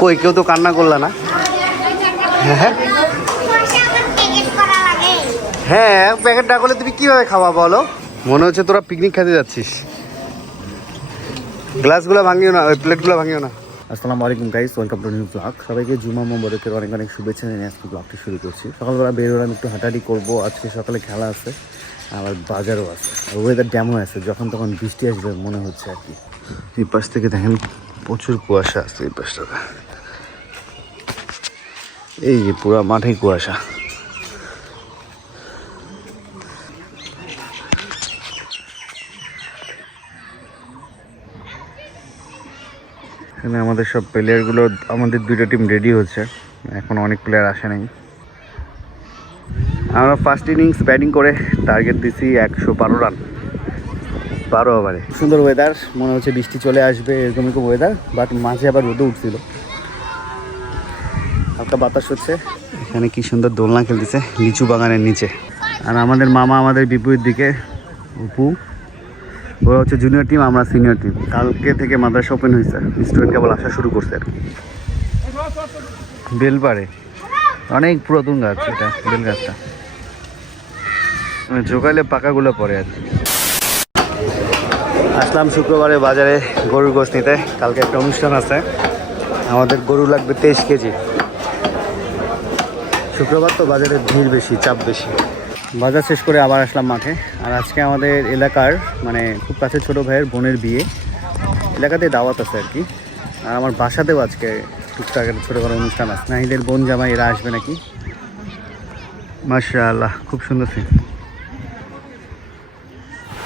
কই কেউ তো কান্না করলা না? হ্যাঁ হ্যাঁ, প্যাকেট না করলে তুমি কিভাবে খাওয়া বলো? মনে হচ্ছে তোরা পিকনিক খেতে যাচ্ছিস। গ্লাসগুলো ভাঙিও না, ওই প্লেটগুলো ভাঙিও না। আসসালামু আলাইকুম guys, welcome to new blog. সবাইকে জুমা মোবারকের অনেক অনেক শুভেচ্ছা জানিয়ে আজকে ব্লগটি শুরু করছি। সকালবেলা বেরোলাম, একটু হাঁটাহাঁটি করবো। আজকে সকালে খেলা আছে, আবার বাজারও আছে, ওয়েদার ড্যামও আছে, যখন তখন বৃষ্টি আসবে মনে হচ্ছে আর কি। এই পাশ থেকে দেখেন প্রচুর কুয়াশা আছে এই পাশটাতে। এই যে পুরো মাঠে কুয়াশা। এখানে আমাদের সব প্লেয়ারগুলো, আমাদের দুইটা টিম রেডি হচ্ছে, এখন অনেক প্লেয়ার আসে নাই। আমরা ফার্স্ট ইনিংস ব্যাটিং করে টার্গেট দিছি 112 রান 12 ওভারে। সুন্দর ওয়েদার, মনে হচ্ছে বৃষ্টি চলে আসবে এরকমই ওয়েদার, বাট মাঝে আবার রোদও উঠছিল, হালকা বাতাস হচ্ছে। এখানে কি সুন্দর দোলনা খেলতেছে লিচু বাগানের নিচে। আর আমাদের মামা আমাদের বিপরীত দিকে উপু, ওরা হচ্ছে জুনিয়র টিম, আমরা সিনিয়র টিম। কালকে থেকে মাদ্রাসা ওপেন হয়েছে, স্টুডেন্ট কেবল আসা শুরু করছে আর কি। বেলপাড়ে অনেক পুরাতন গাছ এটা, বেল গাছটা জোগাইলে পাকাগুলো পড়ে আর কি। আসলাম শুক্রবারে বাজারে গরুর গোশত নিতে, কালকে একটা অনুষ্ঠান আছে, আমাদের গরু লাগবে 23 কেজি। শুক্রবার তো বাজারে ভিড় বেশি, চাপ বেশি। বাজার শেষ করে আবার আসলাম মাঠে। আর আজকে আমাদের এলাকার মানে খুব কাছে ছোটো ভাইয়ের বোনের বিয়ে, এলাকাতে দাওয়াত আছে আর কি। আর আমার বাসাতেও আজকে টুকটাক একটা ছোটোখাটো অনুষ্ঠান আছে, নাহিদের বোন জামাই এরা আসবে নাকি। মাশাআল্লাহ, খুব সুন্দর সিন।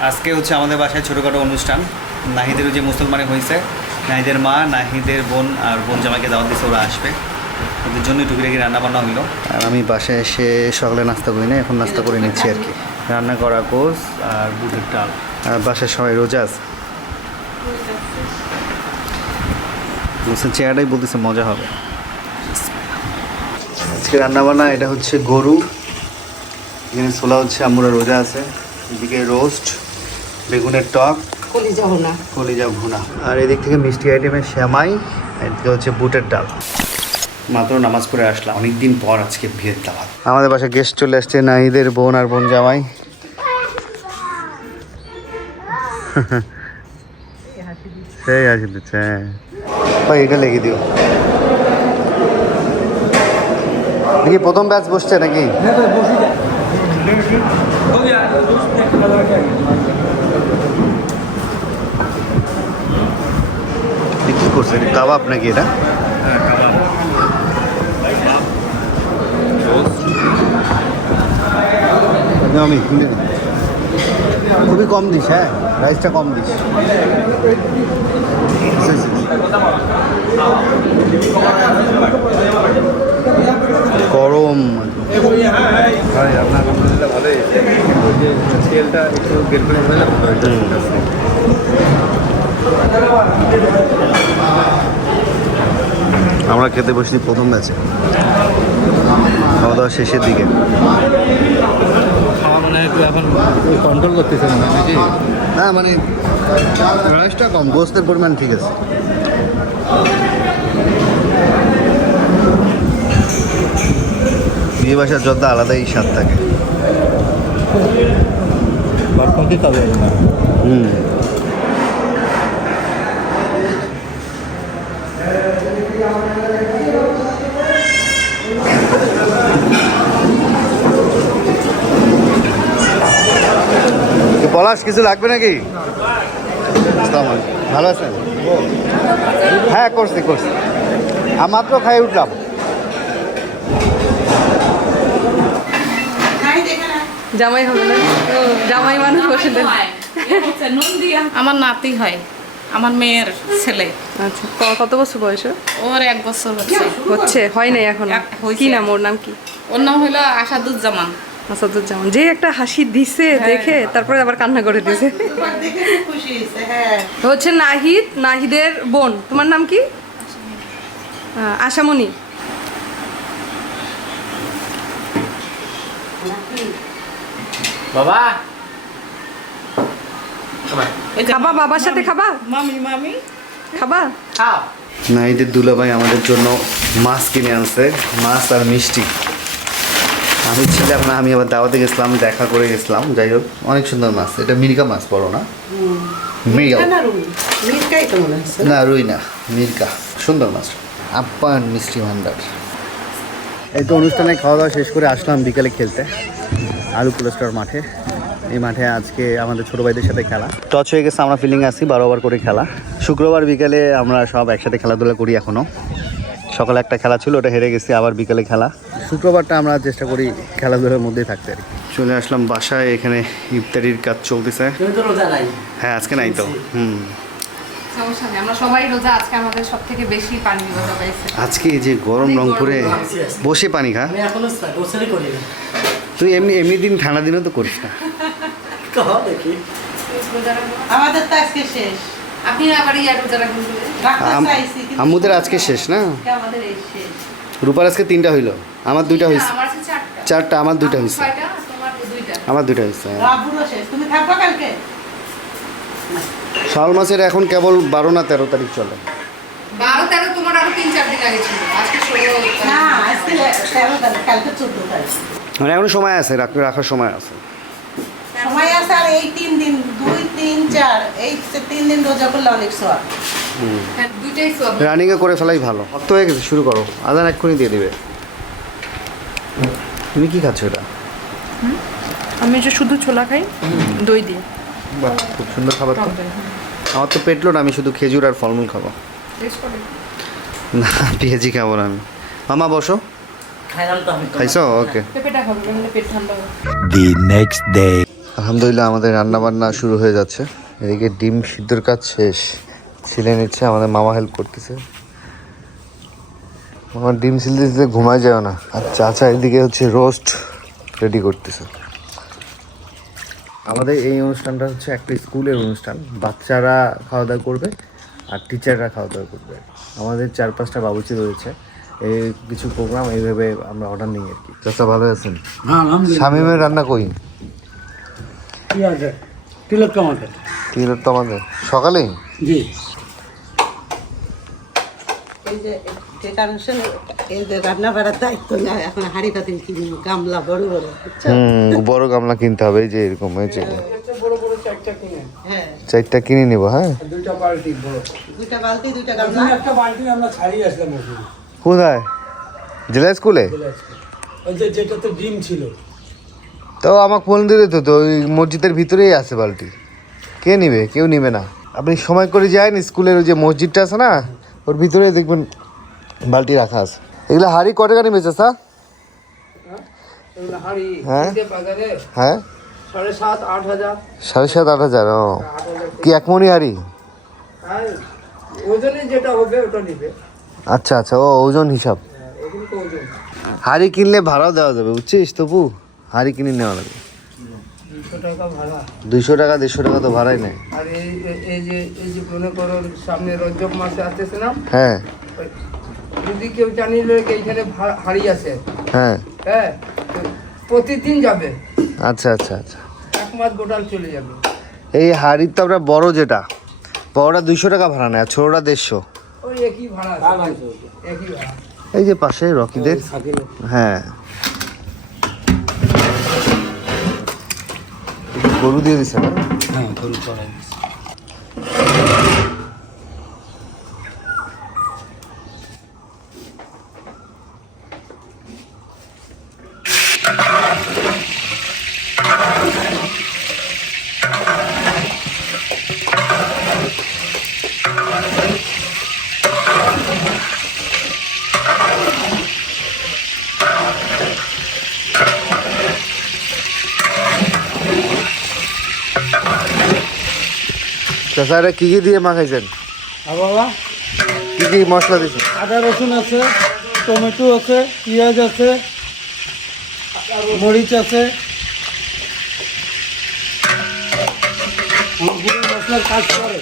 আজকে হচ্ছে আমাদের বাসায় ছোটোখাটো অনুষ্ঠান। নাহিদের যে মুসলমানে হয়েছে, নাহিদের মা, নাহিদের বোন আর বোন জামাইকে দাওয়াত দিয়েছে, ওরা আসবে, ওদের জন্যই টুকিটাকি রান্নাবান্না হইলো। আর আমি বাসায় এসে সকালে নাস্তা করি না, এখন নাস্তা করে নিচ্ছি আর কি। রান্না করা গোস আর বুটের ডাল। আর বাসায় সবাই রোজা আছে, চেহারাটাই বলতেছে মজা হবে। আজকে রান্নাবান্না এটা হচ্ছে গরু, এখানে ছোলা হচ্ছে, আমরা রোজা আছে, এদিকে রোস্ট, বেগুনের টক, কলিজা ভুনা, আর এদিক থেকে মিষ্টি আইটেমের শ্যামাই, এদিকে হচ্ছে বুটের ডাল। মাত্র নামাজ পড়ে আসলাম, অনেকদিন পর আজকে বিয়ের দাওয়াত। আমাদের বাসায় গেস্ট চলে আসছে, নাহিদের বোন আর বোন জামাই। সেই হাসি দিচ্ছে। ভাই এটা লেগে দিও নাকি? প্রথম ব্যাচ বসছে নাকি? কি করছে, কাবাব নাকি এটা? আমি খুবই কম দিস, হ্যাঁ রাইসটা কম দিস। গরম আপনার ভালোই, তেলটা একটু বের করে আমরা খেতে বসি প্রথম ব্যাচে, খাওয়া দাওয়া শেষের দিকে। খাওয়া মানে একটু এখন কন্ট্রোল করতেছে না নাকি? না মানে রাইসটা কম, গোস্তের পরিমাণ ঠিক আছে। বিয়ে বাসার যত আলাদাই স্বাদ থাকে। পলাশ কিছু লাগবে নাকি? ভালো আছেন? হ্যাঁ করছি আর মাত্র খাই উঠলাম। জামাই হবে না, জামাই মানুষ বসে দেন। আমার নাতি হয়, আমার মেয়ের ছেলে। আচ্ছা, কত বছর বয়স? ওর 1 বছর হচ্ছে, হয় নাই এখন? কি নাম, ওর নাম কি? ওর নাম হলো আসাদুজ্জামান। আসাদুজ্জামান, যে একটা হাসি দিছে দেখে, তারপরে আবার কান্না করে দিছে। হচ্ছে নাহিদ, নাহিদের বোন। তোমার নাম কি? আশামণি। বাবা খাবা, বাবার সাথে খাবা? মামি খাবা? খাও। নাহিদের দুলাভাই আমাদের জন্য মাছ কিনে আনছে, মাছ আর মিষ্টি। আমি ছিলাম না, আমি আবার দাওয়াতে গেছিলাম, দেখা করে গেছিলাম। যাই হোক, অনেক সুন্দর মাছ। এটা মির্কা মাছ বড় না? মৃগেল না, রুই না, মির্কা। সুন্দর মাছ। আপ্যায়ন মিষ্টি ভান্ডার। এই তো অনুষ্ঠানে খাওয়া দাওয়া শেষ করে আসলাম বিকালে খেলতে আলু পুরস্কার মাঠে। এই মাঠে আজকে আমাদের ছোটো ভাইদের সাথে খেলা। টচ হয়ে গেছে, আমরা ফিলিং আছি 12 ওভার করে খেলা। শুক্রবার বিকালে আমরা সব একসাথে খেলাধুলা করি এখনও। সকালে একটা খেলা ছিল, ওটা হেরে গেছি, আবার বিকালে খেলা। শুক্রবারটা আমরা চেষ্টা করি খেলাধুলার মধ্যেই থাকতে আর কি। চলে আসলাম বাসায়, এখানে ইফতারির কাজ চলতেছে। হ্যাঁ, আজকে নাই তো। সমস্যা নেই, আমরা সবাই রোজা। আজকে আমাদের সব থেকে বেশি পানি রোজা পাইছে। আজকে এই যে গরম রংপুরে বসে পানি খা। তুই এমনি দিন ঠান্ডা দিনও তো করিস না। আমাদের তো আজকে শেষ। আপনি আবার ইয়া রোজা রাখবেন বলে? আম্মুদের আজকে শেষ না? আমাদের এই শেষ। রূপার আজকে 3টা হইলো, আমার 2টা হয়েছে। আমার আছে 4টা। 4টা, আমার 2টা হয়েছে। 6টা, তোমার 2টা। আমার 2টা হয়েছে। বাবুরও শেষ। তুমি থাকবা কালকে? শাওয়াল মাসের এখন কেবল 12 না 13 তারিখ চলে। 12 13 তোমার আরো 3-4 দিন আগে ছিল। আজকে 16। না, আজকে 13 তারিখ, কালকে 14 তারিখ। মানে এখনো সময় আছে, রাখার সময় আছে। সময় আছে আর এই 3 দিন, 2 3 4 এই 3 দিন রোজা করলে অনেক সওয়াব। হ্যাঁ, দুইটাই সব। রানিংয়ে করে ফেলাই ভালো। অত হয়ে গেছে, শুরু করো। আজান এক্ষুনি দিয়ে দিবে। তুমি কি খাচ্ছ এটা? আমি যে শুধু ছোলা খাই দই দিয়ে। বাহ, খুব সুন্দর খাবার তো। আমার তো পেটলো না, আমি শুধু খেজুর আর ফলমূল খাবো। না, পেঁয়াজি খাবো না আমি। মামা বসো। খাইছো? ওকে। পেঁপেটা খাবো, নাহলে পেট ঠান্ডা হবে। The next day. আলহামদুলিল্লাহ আমাদের রান্না বান্না শুরু হয়ে যাচ্ছে। এদিকে ডিম সিদ্ধর কাজ শেষ, ছিলে নিচ্ছে, আমাদের মামা হেল্প করতেছে। আমার ডিম সিলতে দিতে ঘুমায় যায় না। আর চাচা এদিকে হচ্ছে রোস্ট রেডি করতেছে। আমাদের এই অনুষ্ঠানটা হচ্ছে একটা স্কুলের অনুষ্ঠান। বাচ্চারা খাওয়া দাওয়া করবে আর টিচাররা খাওয়া দাওয়া করবে। আমাদের 4-5টা বাবুচি রয়েছে। এই কিছু প্রোগ্রাম এইভাবে আমরা অর্ডার নিই আর কি। চাচা ভালো আছেন? শামিমের রান্না কই? তিলক টমাটো। তিলক টমাটো সকালেই? জি। এই যে কারণ এই যে রান্না বাড়ার দায়িত্ব না, এখন হাঁড়ি পাতিল কিনবো, গামলা বড় বড়, বুঝছো? বড় গামলা কিনতে হবে, এই যে এরকম হয়েছে। বড় বড় চারটা কিনে। হ্যাঁ, 4টা কিনে নিবো। হ্যাঁ, 2টা বালতি বড়। 2টা বালতি 2টা আমি গামলা। একটা বালতি আমরা ছাড়িয়ে আসলাম ওখানে। কোথায়? জেলা স্কুলে? ওই যে যেটাতে ডিম ছিল। তো আমাকে ফোন দিলে তো, তো ওই মসজিদের ভিতরেই আছে বালতি। কে নিবে? কেউ নিবে না। আপনি সময় করে যান, স্কুলের ওই যে মসজিদটা আছে না, ওর ভিতরে দেখবেন বালতি রাখা আছে। এগুলো হাড়ি কত টাকা নিবে চাচা? হাড়ি হ্যাঁ বাজারে হ্যাঁ 7,500 8,000। 7,500 8,000। ও, কি এক মণি হাড়ি? আর ওজনে যেটা হবে ওটা নিবে। আচ্ছা আচ্ছা, ও ওজন হিসাব। ওগুলো তো ওজন। হাড়ি কিনলে ভাড়াও দেওয়া যাবে, বুঝছিস তবু? হাড়ি কিনে নেওয়া লাগবে। 200 টাকা ভাড়া। 200 টাকা 150 টাকা তো ভাড়াই নেয়। আর এই যে মনে করো সামনে রজব মাসে আসতেছে না, হ্যাঁ যদি কেউ জানিলে এইখানে হাড়ি আছে, হ্যাঁ হ্যাঁ, তো প্রতিদিন যাবে, আচ্ছা আচ্ছা আচ্ছা। 1 মাস গোটাল চলে যাবে। এই হাড়ির তো আমরা বড় যেটা, বড়টা 200 টাকা ভাড়া নেয়, আর ছোটটা 150। ওই একই ভাড়া, একই ভাড়া। এই যে পাশে রকিদের। হ্যাঁ, গরু দিয়ে দিছে না? হ্যাঁ, গরু চড়াই। চাচা এটা কি দিয়ে মাখাইছেন? আর বাবা, কি মশলা দিয়েছেন? আদা রসুন আছে, টমেটো আছে, পেঁয়াজ আছে, মরিচ আছে। আমার গুঁড়ো মশলার কাজ করে।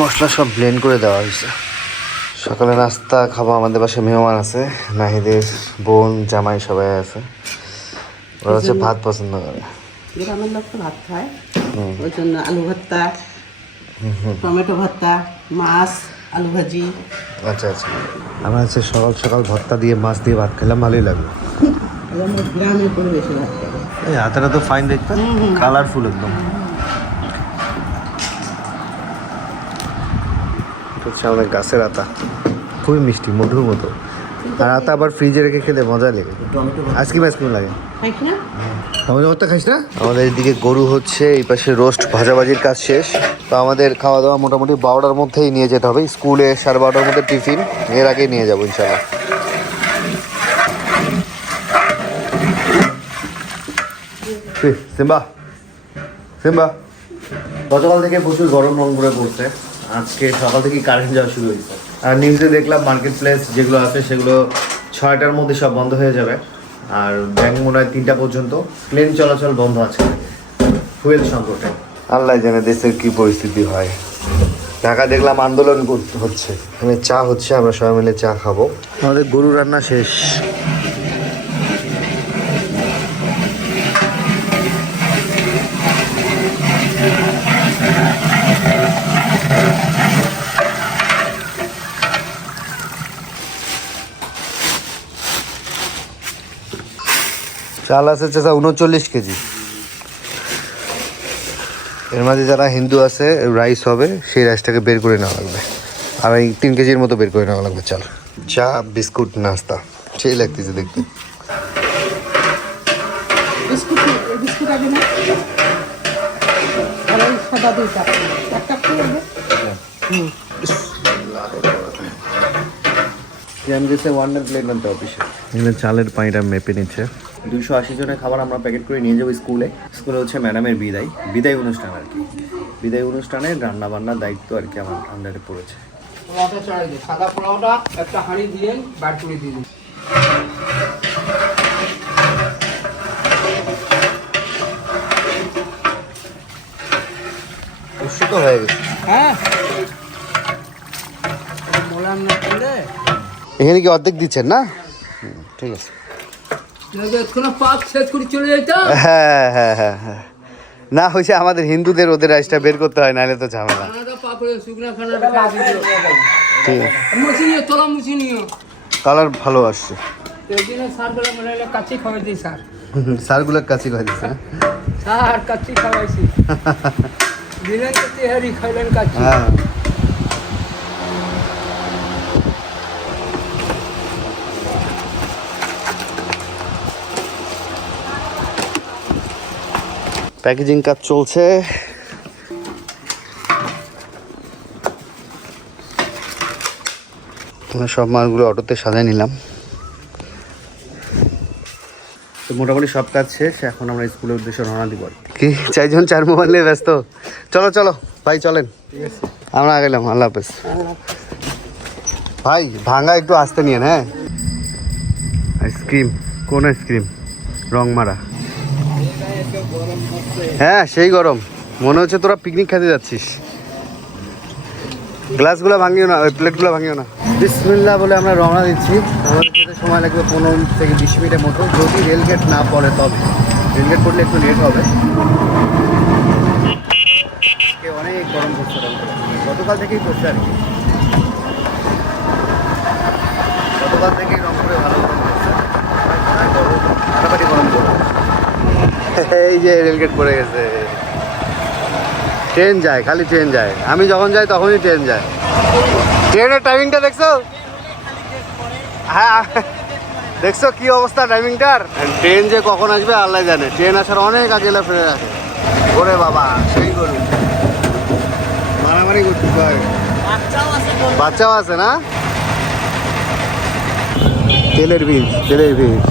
মশলা সব ব্লেন্ড করে দেওয়া হয়েছে। সকালে নাস্তা খাবো, আমাদের বাসায় মেহমান আছে, নাহিদের বোন জামাই সবাই আছে। ওরা হচ্ছে ভাত পছন্দ করে। গ্রামের লোক তো ভাত খায়, ওই জন্য আলু ভর্তা, টমেটো ভর্তা, মাছ, আলু ভাজি। আচ্ছা আচ্ছা, আমরা হচ্ছে সকাল সকাল ভর্তা দিয়ে মাছ দিয়ে ভাত খেলাম, ভালোই লাগলো। আমরা গ্রামের পরিবেশে ভাত খাই। এই হাতাটা তো ফাইন দেখতে, কালারফুল একদম। হচ্ছে আমাদের গাছের আতা, খুবই মিষ্টি, মধুর মতো। আর আতা আবার ফ্রিজে রেখে খেতে মজা লাগে, আইসক্রিম আইসক্রিম লাগে। খাইস না? টমেটো ভর্তা খাইস না? আমাদের এদিকে গরু হচ্ছে, এই পাশে রোস্ট ভাজাভাজির কাজ শেষ। তো আমাদের খাওয়া দাওয়া মোটামুটি 12টার মধ্যেই নিয়ে যেতে হবে স্কুলে, 12:30টার মধ্যে টিফিন, এর আগেই নিয়ে যাবো ইনশাল্লাহ। সিম্বা সিম্বা, গতকাল থেকে প্রচুর গরম রংপুরে পড়ছে, আজকে সকাল থেকেই কারেন্ট যাওয়া শুরু হয়েছে। আর নিউজে দেখলাম মার্কেট প্লেস যেগুলো আছে সেগুলো 6টার মধ্যে সব বন্ধ হয়ে যাবে, আর ব্যাংক মনে হয় 3টা পর্যন্ত। প্লেন চলাচল বন্ধ আছে ফুয়েল সংকটে। আল্লাহ জানে দেশের কি পরিস্থিতি হয়। ঢাকা দেখলাম আন্দোলন হচ্ছে, এখানে চা হচ্ছে, আমরা সবাই মিলে চা খাবো। আমাদের গরু রান্না শেষ। চাল আছে চাচা 39 কেজি। এর মাঝে যারা হিন্দু আছে রাইস হবে, সেই রাইসটাকে বের করে নেওয়া লাগবে, আর এই 3 কেজির মতো বের করে নেওয়া লাগবে চাল। চা বিস্কুট নাস্তা সেই লাগতেছে দেখতে। বিস্কুট বিস্কুট আগে না, আর ওই সাদা 2 কাপ, 1 কাপ করে দেবে। এখানে চালের পানিটা মেপে নিচ্ছে। 280 জনের খাবার আমরা প্যাকেট করে নিয়ে যাবো স্কুলে। স্কুলে হচ্ছে ম্যাডামের বিদায় অনুষ্ঠান আর কি। বিদায় অনুষ্ঠানে রান্না বান্নার দায়িত্ব আর কি আমার আন্ডারে পড়েছে। পোলাওটা চড়াই দিই, সাদা পোলাওটা একটা হাঁড়ি দিয়ে বার করে দিয়ে দিই। প্রস্তুত হয়ে গেছে। হ্যাঁ, মোলাম না করলে এখানে কি অর্ধেক দিচ্ছেন না? ঠিক আছে। কোনো পাক শেষ করে চলে যাইতাম। হ্যাঁ হ্যাঁ হ্যাঁ হ্যাঁ, না হয়েছে আমাদের হিন্দুদের ওদের রাইসটা বের করতে হয়, নাহলে তো ঝামেলা। খানাটা পাক করে শুকনা খানাটা খাওয়া দিল। ঠিক মুছি নিও, তোলা মুছি নিও। কালার ভালো আসছে। এই দিনে সারগুলো মনে হলে কাচ্চি খাওয়াই দিই স্যার। সারগুলোর কাছে খাই দিচ্ছে। স্যার কাচ্চি খাওয়াইছি। দিলেন তো তেহারি খাইলেন কাচ্চি। হ্যাঁ, প্যাকেজিং কাজ চলছে। সব মালগুলো অটোতে সাজাই নিলাম। তো মোটামুটি সব কাজ শেষ, এখন আমরা স্কুলের উদ্দেশ্যে রওনা দিব। কি 4 জন 4 মোবাইল নিয়ে ব্যস্ত। চলো চলো ভাই চলেন, আমরা গেলাম। আল্লাহ হাফেজ ভাই। ভাঙা একটু আসতে নিয়ে। হ্যাঁ, আইসক্রিম, কোন আইসক্রিম? রং মারা। হ্যাঁ সেই গরম, মনে হচ্ছে তোরা পিকনিক খেতে যাচ্ছিস। গ্লাসগুলো ভাঙিও না, ওই প্লেটগুলো ভাঙিও না। বিসমিল্লাহ বলে আমরা রওনা দিচ্ছি। আমাদের যেতে সময় লাগবে 15 থেকে 20 মিনিটের মতো, যদি রেলগেট না পড়ে তবে। রেলগেট পড়লে একটু লেট হবে। অনেক গরম পড়ছে, গতকাল থেকেই পড়ছে আর কি। গতকাল থেকেই রংপুরে ভালো গরম পড়ছে, ফাটাফাটি গরম পড়ছে। এই যে রেলগেট পড়ে গেছে, ট্রেন যায়, খালি ট্রেন যায়। আমি যখন যাই তখনই ট্রেন যায়। ট্রেনের টাইমিংটা দেখছো? হ্যাঁ দেখছো কি অবস্থা টাইমিংটার? ট্রেন যে কখন আসবে আল্লাহ জানে। ট্রেন আসার অনেক আগে ফিরে আসে। ওরে বাবা, সেই গরু মারামারি করতে হয়। বাচ্চাও আছে না? তেলের বীজ, তেলের বীজ।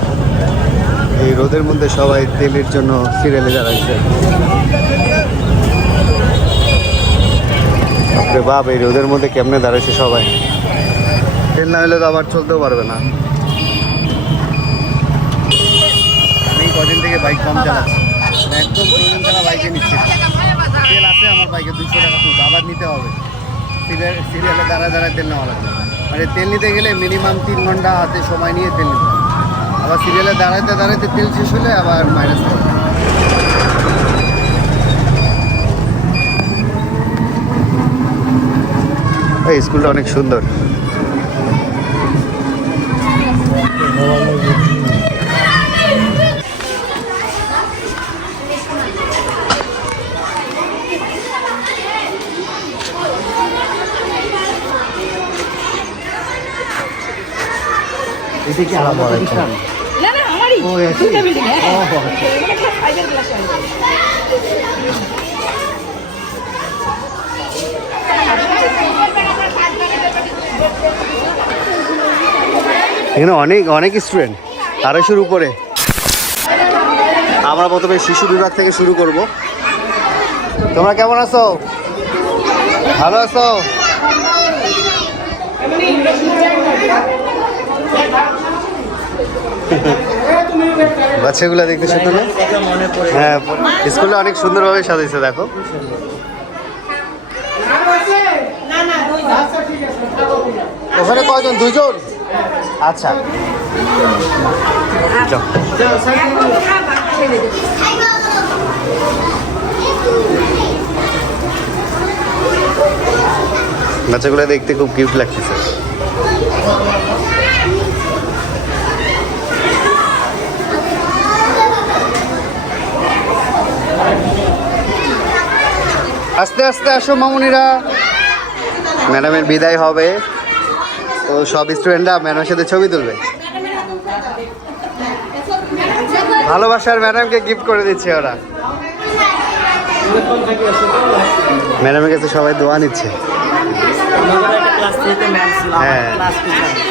এই রোদের মধ্যে সবাই তেলের জন্য সিরিয়ালে দাঁড়াচ্ছে। বাপ, এই রোদের মধ্যে কেমনে দাঁড়াচ্ছে সবাই। তেল না হলে তো আবার চলতেও পারবে না। আমি কদিন থেকে বাইক কম চালাচ্ছি, একদম প্রয়োজন ছাড়া বাইকে নিচ্ছি। তেল আছে আমার বাইকে 200 টাকা মতো, আবার নিতে হবে। সিরিয়ালে দাঁড়ায় দাঁড়ায় তেল নেওয়া লাগবে। মানে তেল নিতে গেলে মিনিমাম 3 ঘন্টা হাতে সময় নিয়ে তেল নিতে হবে। আবার সিরিয়ালে দাঁড়াইতে দাঁড়াইতে তেল শেষ হলে আবার মাইনাস করে। এই স্কুলটা অনেক সুন্দর। এটা কি আলাদা প্রতিষ্ঠান? না না আমারই ও, একই? দুইটা বিল্ডিং ও, একটা ফাইভের ক্লাস আছে। এখানে অনেক অনেক স্টুডেন্ট, 250-র উপরে। আমরা প্রথমে শিশু বিভাগ থেকে শুরু করব। তোমরা কেমন আছো? ভালো আছো? বাচ্চাগুলো দেখতে সুন্দর না? হ্যাঁ, স্কুলটা অনেক সুন্দরভাবে সাজাইছে দেখো। ওখানে কয়জন? 2 জন? আচ্ছা, যাও। বাচ্চাগুলো দেখতে খুব কিউট লাগতেছে। আস্তে আস্তে আসো মামুনিরা, ম্যাডামের বিদায় হবে। তো সব স্টুডেন্টরা ম্যাডামের সাথে ছবি তুলবে। ভালোবাসার ম্যাডামকে গিফট করে দিচ্ছে ওরা। ম্যাডামের কাছে সবাই দোয়া নিচ্ছে। হ্যাঁ,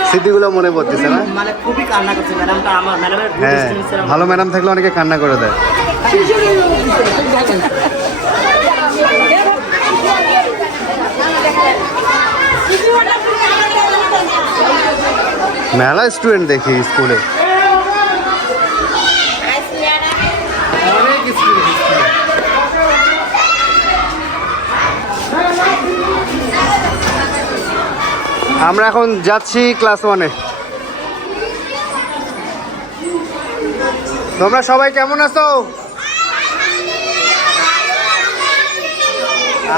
স্মৃতিগুলো মনে পড়তেছে না? মানে খুবই কান্না করছে ম্যাডামটা, আমার ম্যাডামের হ্যাঁ, ভালো ম্যাডাম থাকলে অনেকে কান্না করে দেয়। মেলা স্টুডেন্ট দেখি স্কুলে। আমরা এখন যাচ্ছি ক্লাস 1-এ। তোমরা সবাই কেমন আছো?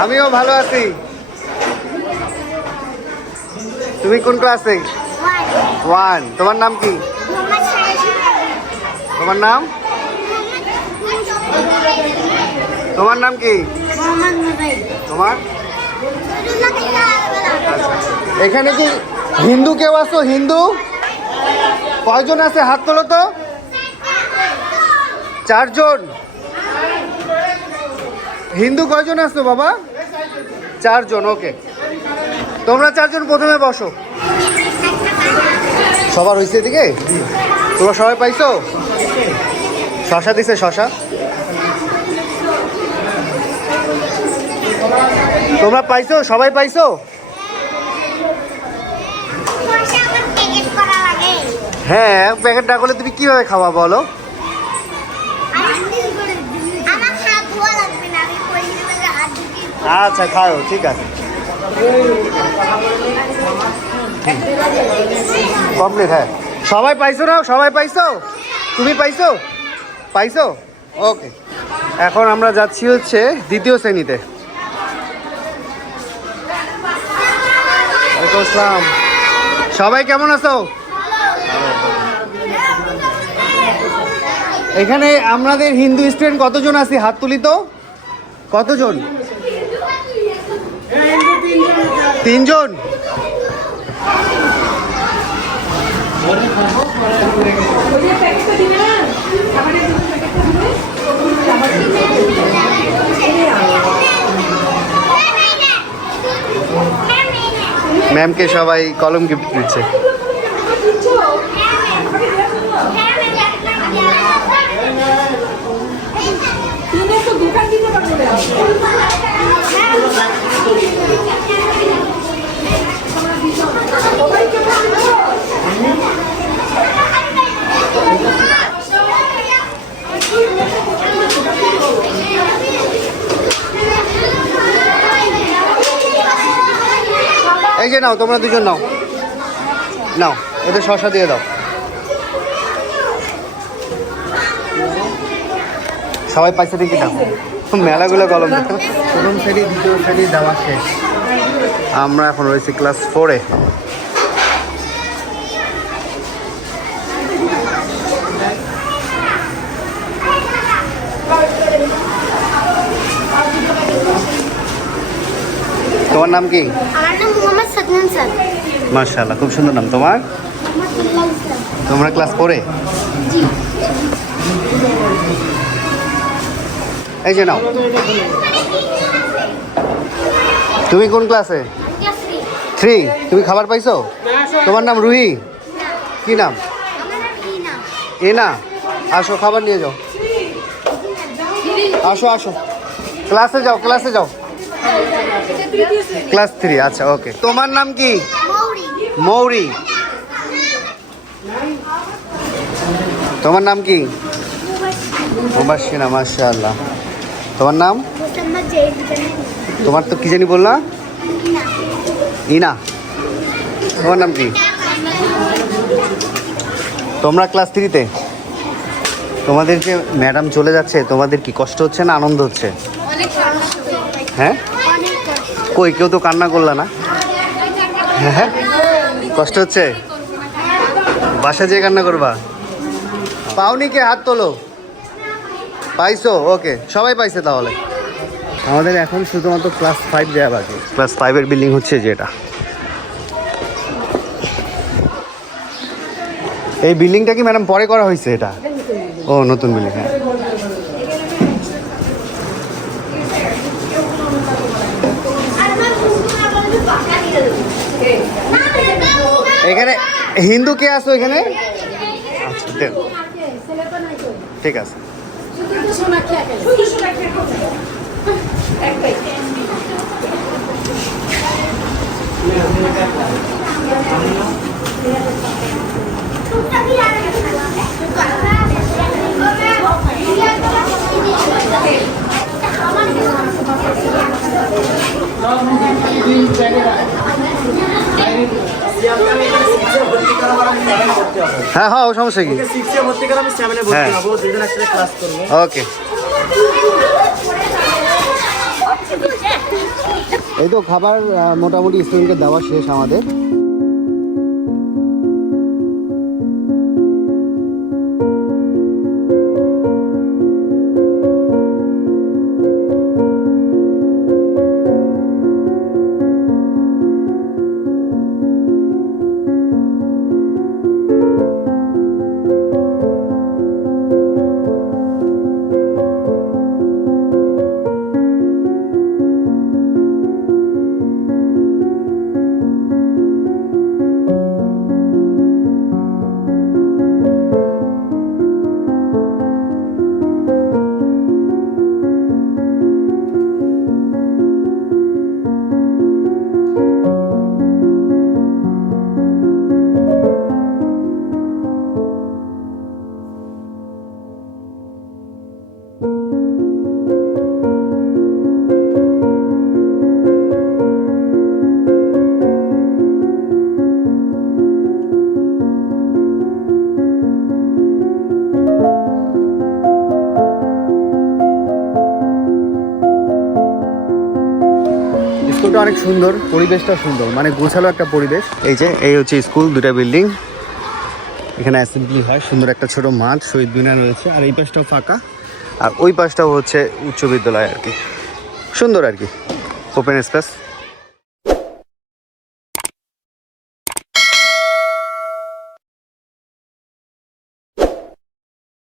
আমিও ভালো আছি। তুমি কোন ক্লাসে? 1। তোমার নাম কি? তোমার নাম? তোমার নাম কি? তোমার? এখানে কি হিন্দু কেউ আছো? হিন্দু কয়জন আছে? হাত তোলো তো। 4 জন। হিন্দু কয়জন আছো বাবা? 4 জন। ওকে, তোমরা 4 জন প্রথমে বসো। সবার হয়েছে এদিকে? তোমরা সবাই পাইছো? শশা দিছে? শশা তোমরা পাইছো? সবাই পাইছো? হ্যাঁ, প্যাকেট না করলে তুমি কিভাবে খাওয়া বলো? আচ্ছা, খাও, ঠিক আছে। কমপ্লিট। হ্যাঁ, সবাই পাইছো না? সবাই পাইছো? তুমি পাইছো? পাইছো? ওকে, এখন আমরা যাচ্ছি হচ্ছে 2য় শ্রেণীতে। ওয়ালাইকুম আসসালাম। সবাই কেমন আছো? এখানে আমাদের হিন্দু স্টুডেন্ট কতজন আছে? হাত তুলি তো। কতজন? 3 জন। ম্যামকে সবাই কলম গিফট দিচ্ছে। এই যে নাও, তোমরা 2 জন নাও। নাও, এদের শসা দিয়ে দাও। সবাই পাইছে দেখি দেখো মেলাগুলো কলম দেখো প্রথম শ্রেণী দ্বিতীয় শ্রেণী দেওয়া শেষ। আমরা এখন রয়েছি ক্লাস 4-এ। তোমার নাম কি? আমার নাম মোহাম্মদ সাদমান স্যার। মাশাআল্লাহ, খুব সুন্দর নাম তোমার। আমার বিল্লাল স্যার। তোমরা ক্লাস 4-এ? জি। এই যে নাও। তুমি কোন ক্লাসে? ক্লাস 3। তুমি খাবার পাইছো? তোমার নাম রুহি? কি নাম? আমার নাম ইনা। এনা, আসো খাবার নিয়ে যাও। আসো আসো, ক্লাসে যাও, ক্লাসে যাও। ক্লাস 3, আচ্ছা ওকে। তোমার নাম কি? মৌরি। মৌরি। তোমার নাম কি? মুবাশশিরা, মাশাআল্লাহ। তোমার নাম? মোসাম্মদ জাহিদ। তোমার তো কি জানি বললা? ইনা। ইনা। তোমার নাম কি? তোমরা ক্লাস 3-তে? তোমাদের যে ম্যাডাম চলে যাচ্ছে, তোমাদের কি কষ্ট হচ্ছে না আনন্দ হচ্ছে? অনেক কষ্ট। হ্যাঁ, অনেক কষ্ট। কই কেউ তো কান্না করলা না? হ্যাঁ, কষ্ট হচ্ছে? বাসা যেয়ে কান্না করবা? পাওনি কে? হাত তোলো। পাইছো? ওকে, সবাই পাইছে তাহলে। আমাদের এখন শুধুমাত্র ক্লাস 5 দেওয়া বাকি। ক্লাস 5-এর বিল্ডিং হচ্ছে যেটা। এই বিল্ডিংটা কি ম্যাডাম পরে করা হয়েছে? এটা ও নতুন বিল্ডিং। হ্যাঁ, এখানে হিন্দু কে আসো এখানে? আচ্ছা দেন, ঠিক আছে। হ্যাঁ হ্যাঁ, ও সমস্যা কি? 6-এ ভর্তি করে আমি 7-এ ভর্তি হ্যাঁ। হবো, দুজন একসাথে ক্লাস করবো। ওকে। এই তো খাবার মোটামুটি স্টুডেন্টকে দেওয়া শেষ আমাদের। স্কুলটা অনেক সুন্দর, পরিবেশটা সুন্দর, মানে গোছালো একটা পরিবেশ। এই যে এই হচ্ছে স্কুল, দুটা বিল্ডিং, এখানে অ্যাসেম্বলি হয়, সুন্দর একটা ছোট মাঠ, শহীদ মিনার রয়েছে, আর এই পাশটাও ফাঁকা, আর ওই পাশটাও হচ্ছে উচ্চ বিদ্যালয় আর কি, সুন্দর আর কি, ওপেন স্পেস।